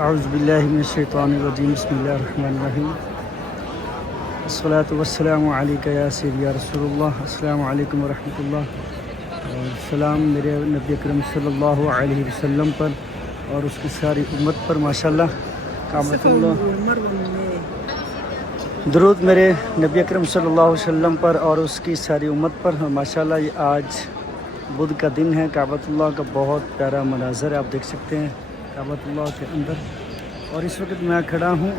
औज़ुबिल्लाहि मिनश्शैतानिर्रजीम बिस्मिल्लाहिर्रहमानिर्रहीम अस्सलातु वस्सलामु अलैका या सय्यदी या रसूलल्लाह अस्सलामु अलैकुम व रहमतुल्लाह। सलाम मेरे नबी अकरम सल्लल्लाहु अलैहि वसल्लम पर और उसकी सारी उम्मत पर माशाल्लाह। कामतुल्लाह दरूद मेरे नबी अकरम सल्लल्लाहु अलैहि वसल्लम पर और उसकी सारी उम्मत पर माशाल्लाह। ये आज बुध का दिन है। काबतुल्लाह का बहुत प्यारा मनाज़र आप देख सकते हैं काबतुल्लाह के अंदर। और इस वक्त मैं खड़ा हूँ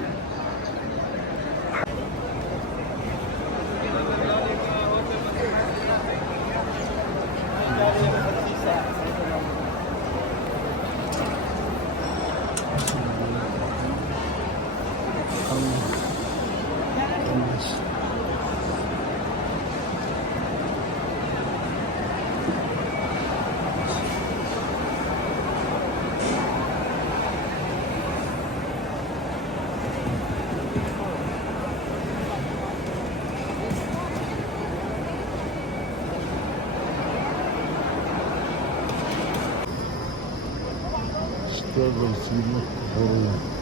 Şöyle suyunu koruyor.